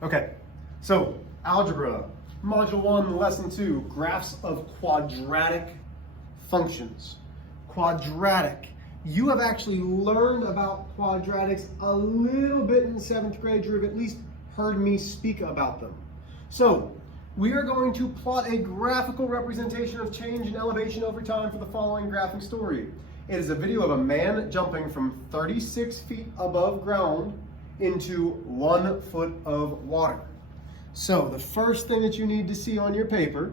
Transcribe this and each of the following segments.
Okay, so Algebra, Module 1, Lesson 2, Graphs of Quadratic Functions. Quadratic. You have actually learned about quadratics a little bit in the 7th grade. You've at least heard me speak about them. So, we are going to plot a graphical representation of change in elevation over time for the following graphic story. It is a video of a man jumping from 36 feet above ground into 1 foot of water. So the first thing that you need to see on your paper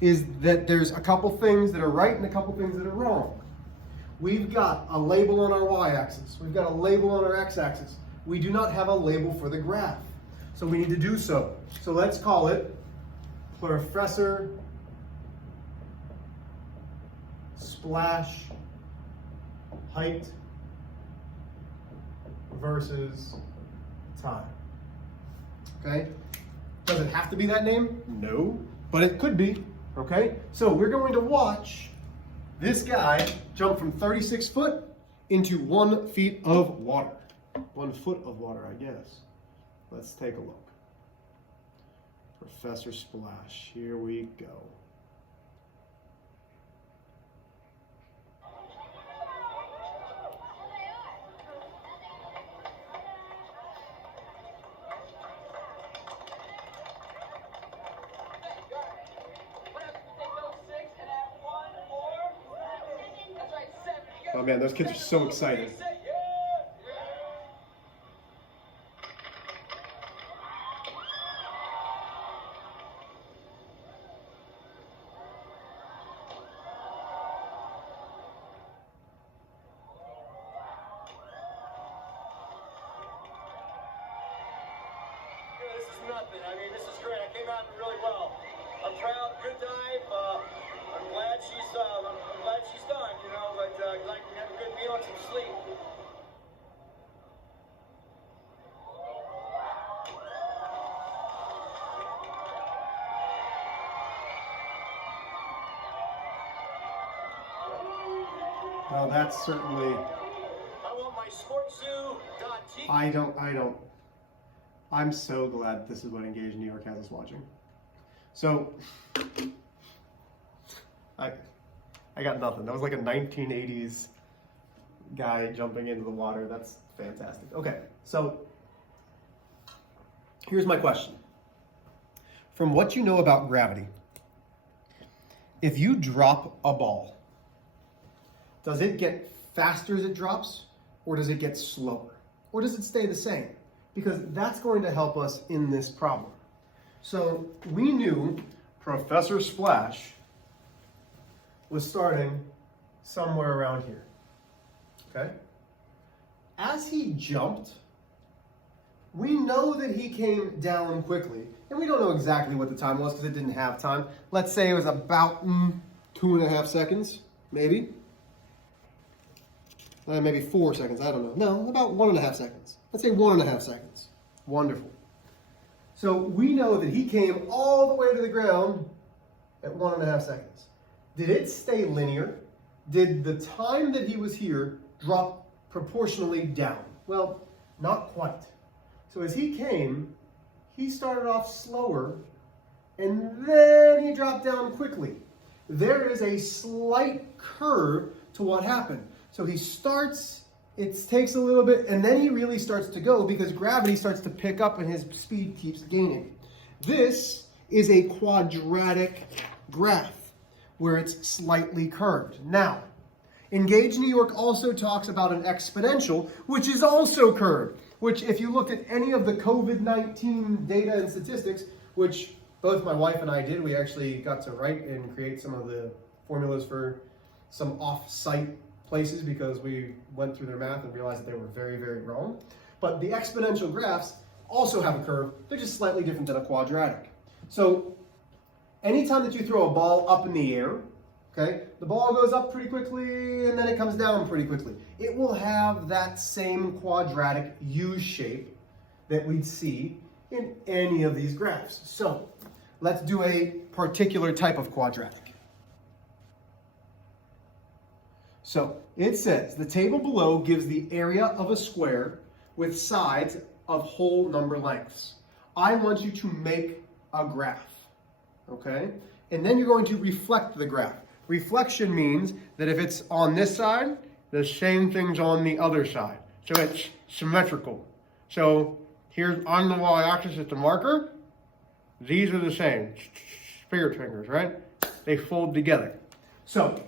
is that there's a couple things that are right and a couple things that are wrong. We've got a label on our y-axis. We've got a label on our x-axis. We do not have a label for the graph. So we need to do so. So let's call it Professor Splash Height versus time. Okay? Does it have to be that name? No, but it could be. Okay? So we're going to watch this guy jump from 36 foot into 1 feet of water. 1 foot of water, I guess. Let's take a look. Professor Splash, here we go. Oh man, those kids are so excited. This is nothing. I mean, this is great. I came out really well. I'm proud. Good dive. I'm glad she's done. You know, but I can have a good meal and some sleep. Well, that's certainly. I want my sportzoo.t. I don't. I'm so glad this is what Engage New York has us watching. So, I got nothing. That was like a 1980s guy jumping into the water. That's fantastic. Okay, so here's my question. From what you know about gravity, if you drop a ball, does it get faster as it drops, or does it get slower? Or does it stay the same? Because that's going to help us in this problem. So we knew Professor Splash was starting somewhere around here, okay? As he jumped, we know that he came down quickly, and we don't know exactly what the time was because it didn't have time. Let's say it was about 2.5 seconds, maybe. Maybe 4 seconds, I don't know. No, about 1.5 seconds. Let's say 1.5 seconds. Wonderful. So we know that he came all the way to the ground at 1.5 seconds. Did it stay linear? Did the time that he was here drop proportionally down? Well, not quite. So as he came, he started off slower, and then he dropped down quickly. There is a slight curve to what happened. So he starts, it takes a little bit, and then he really starts to go because gravity starts to pick up and his speed keeps gaining. This is a quadratic graph where it's slightly curved. Now, Engage New York also talks about an exponential, which is also curved, which if you look at any of the COVID-19 data and statistics, which both my wife and I did, we actually got to write and create some of the formulas for some off-site places because we went through their math and realized that they were very, very wrong. But the exponential graphs also have a curve. They're just slightly different than a quadratic. So anytime that you throw a ball up in the air, okay, the ball goes up pretty quickly and then it comes down pretty quickly. It will have that same quadratic U shape that we'd see in any of these graphs. So let's do a particular type of quadratic. So it says, the table below gives the area of a square with sides of whole number lengths. I want you to make a graph, okay? And then you're going to reflect the graph. Reflection means that if it's on this side, the same thing's on the other side. So it's symmetrical. So here's on the y-axis is the marker. These are the same. Spirit fingers, right? They fold together. So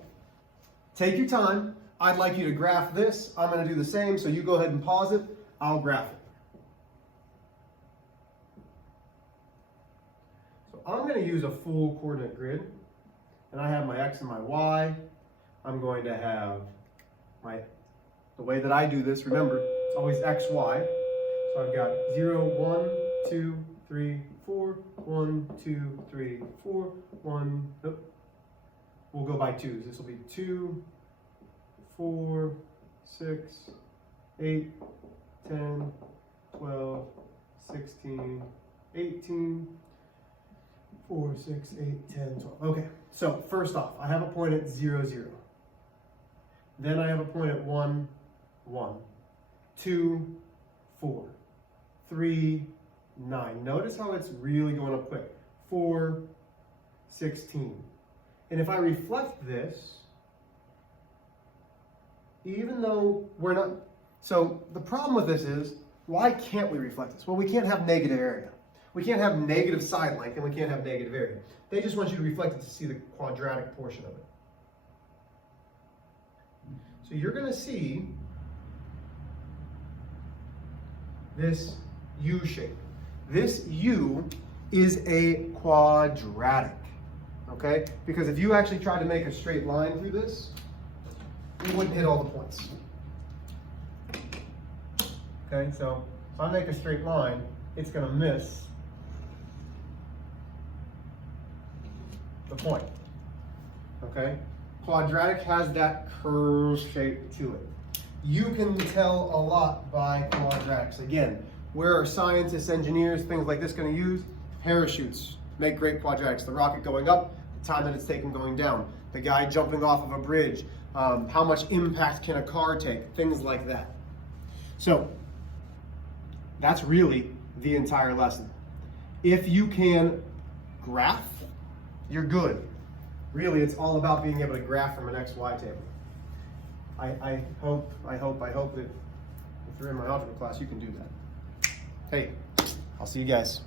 take your time. I'd like you to graph this. I'm going to do the same. So you go ahead and pause it. I'll graph it. So I'm going to use a full coordinate grid. And I have my x and my y. I'm going to have the way that I do this, remember, it's always x, y. So I've got 0, 1, 2, 3, 4, 1, 2, 3, 4, 1, nope. We'll go by twos. This will be 2, 4, 6, 8, 10, 12, 16, 18, 4, 6, 8, 10, 12. Okay, so first off, I have a point at 0, 0. Then I have a point at 1, 1, 2, 4, 3, 9. Notice how it's really going up quick. 4, 16. And if I reflect this, even though we're not, so the problem with this is, why can't we reflect this? Well, we can't have negative area. We can't have negative side length and we can't have negative area. They just want you to reflect it to see the quadratic portion of it. So you're going to see this U shape. This U is a quadratic, okay? Because if you actually tried to make a straight line through this, you wouldn't hit all the points. Okay, so if I make a straight line, it's going to miss the point, okay? Quadratic has that curve shape to it. You can tell a lot by quadratics. Again, where are scientists, engineers, things like this going to use? Parachutes make great quadratics. The rocket going up, the time that it's taken going down. The guy jumping off of a bridge. How much impact can a car take? Things like that. So, that's really the entire lesson. If you can graph, you're good. Really, it's all about being able to graph from an XY table. I hope that if you're in my algebra class, you can do that. Hey, I'll see you guys.